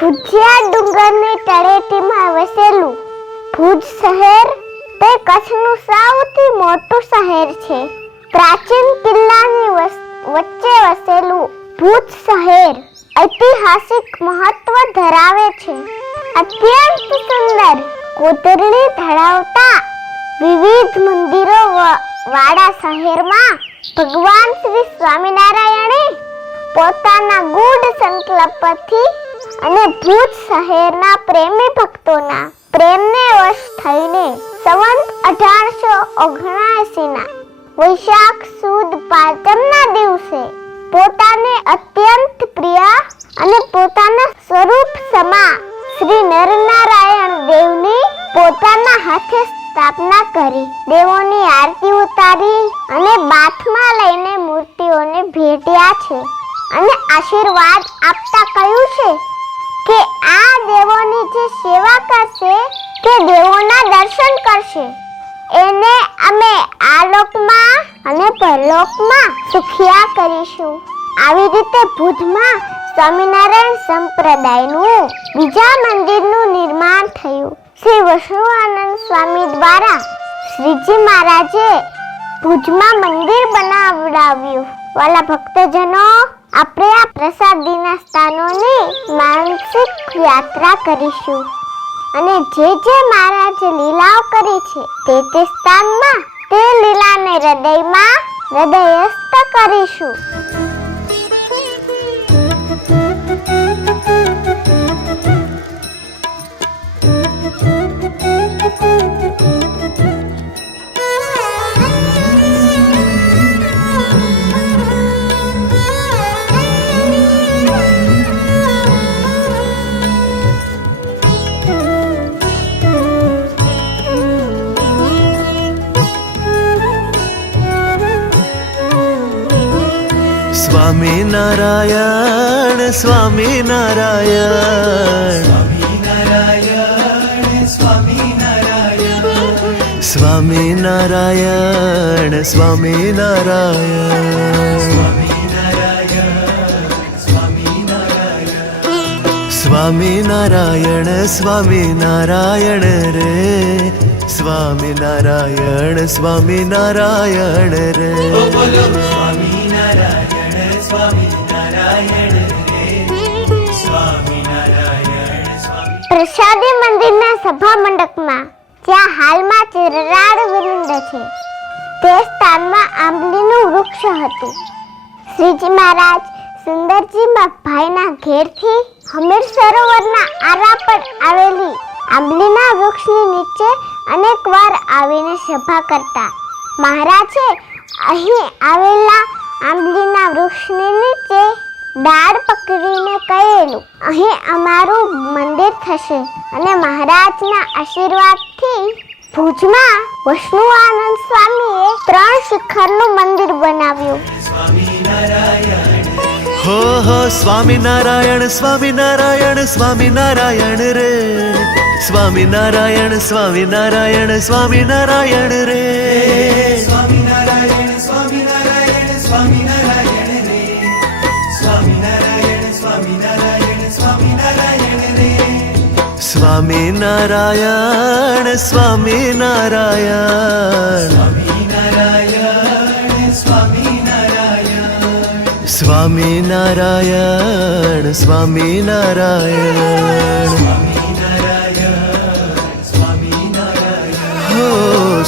ભુજિયા ડુંગરની તળેટીમાં વસેલું ભુજ શહેર તે કચ્છનું સૌથી મોટું શહેર છે. પ્રાચીન કિલ્લાની વચ્ચે વસેલું ભુજ શહેર ઐતિહાસિક મહત્વ ધરાવે છે. અત્યંત સુંદર કોતરણી ધરાવતા વિવિધ મંદિરો વાળા શહેરમાં ભગવાન શ્રી સ્વામિનારાયણે પોતાના ગૂઢ સંકલ્પથી અને ભુજ શહેરના પ્રેમી ભક્તોના પ્રેમને વશ થઈને સંવત 1879ના વૈશાખ સુદ પાંચમના દિવસે પોતાને અત્યંત પ્રિય અને પોતાના સ્વરૂપ સમા શ્રી નરનારાયણ દેવની પોતાના હાથે સ્થાપના કરી. દેવોની આરતી ઉતારી અને બાથમાં લઈને મૂર્તિઓને ભેટ્યા છે અને આશીર્વાદ આપતા કહ્યું છે કે આ દેવોની જે સેવા કરશે કે દેવોના દર્શન કરશે એને અમે આ લોકમાં અને પરલોકમાં સુખિયા કરીશું. આવી રીતે ભુજમાં સ્વામિનારાયણ સંપ્રદાયનું બીજા મંદિરનું નિર્માણ થયું. શ્રી વૈષ્ણવાનંદ સ્વામી દ્વારા શ્રીજી મહારાજે ભુજમાં મંદિર બનાવડાવ્યું. વાલા ભક્તજનો, આપણે આ પ્રસાદીના સ્થાનોની માનસિક યાત્રા કરીશું અને જે મહારાજે લીલાઓ કરી છે તે સ્થાનમાં તે લીલાને હૃદયમાં હૃદયસ્થ કરીશું. સ્વામિનારાયણ સ્વામિનારાયણ સ્વામિનારાયણ સ્વામિનારાયણ સ્વામિનારાયણ રે સ્વામિનારાયણ સ્વામિનારાયણ રે પ્રસાદી મંદિરના સભા મંડપમાં જ્યાં હાલમાં ચિરાડ વિરુદ્ધ છે તે સ્થાનમાં આંબલીનું વૃક્ષ હતું. શ્રીજી મહારાજ સુંદરજી ભાઈના ઘેરથી હમીર સરોવરના આરા પર આવેલી આંબલીના વૃક્ષની નીચે અનેક વાર આવીને સભા કરતા. મહારાજે અહીં આવેલા આંબલીના વૃક્ષની નીચે ડાળ પકડીને કહેલું, અહીં અમારું મંદિર થશે અને મહારાજના આશીર્વાદથી ભુજમાં વૈષ્ણવાનંદ સ્વામીએ 3 શિખરનું મંદિર બનાવ્યું. હો હો સ્વામિનારાયણ સ્વામિનારાયણ સ્વામિનારાયણ રે સ્વામિનારાયણ સ્વામિનારાયણ સ્વામિનારાયણ રે સ્વામિનારાયણ સ્વામિનારાયણ સ્વામિનારાયણ રે સ્વામિનારાયણ સ્વામિનારાયણ સ્વામિનારાયણ રે સ્વામિનારાયણ સ્વામિનારાયણ સ્વામિનારાયણ સ્વામિનારાયણ હો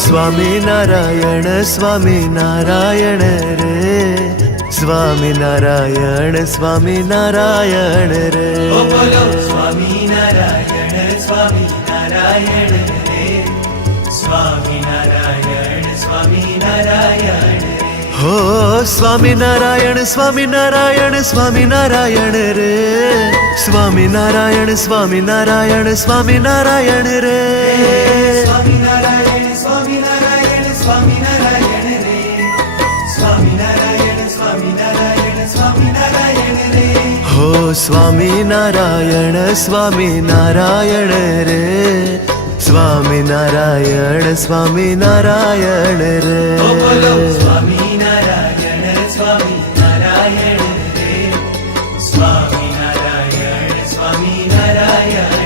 સ્વામિનારાયણ સ્વામિનારાયણ રે સ્વામિનારાયણ સ્વામિનારાયણ રે સ્વામિનારાયણ સ્વામિનારાયણ રે સ્વામિનારાયણ સ્વામિનારાયણ હો સ્વામિનારાયણ સ્વામિનારાયણ સ્વામિનારાયણ રે સ્વામિનારાયણ સ્વામિનારાયણ સ્વામિનારાયણ રે સ્વામિનારાયણ સ્વામિનારાયણ સ્વામિનારાયણ રે સ્વામિનારાયણ સ્વામિનારાયણ સ્વામિનારાયણ રે હો સ્વામિનારાયણ સ્વામિનારાયણ રે સ્વામિનારાયણ સ્વામિનારાયણ રે સ્વામિનારાયણ સ્વામિનારાયણ રે સ્વામિનારાયણ સ્વામિનારાયણ સ્વામિનારાયણ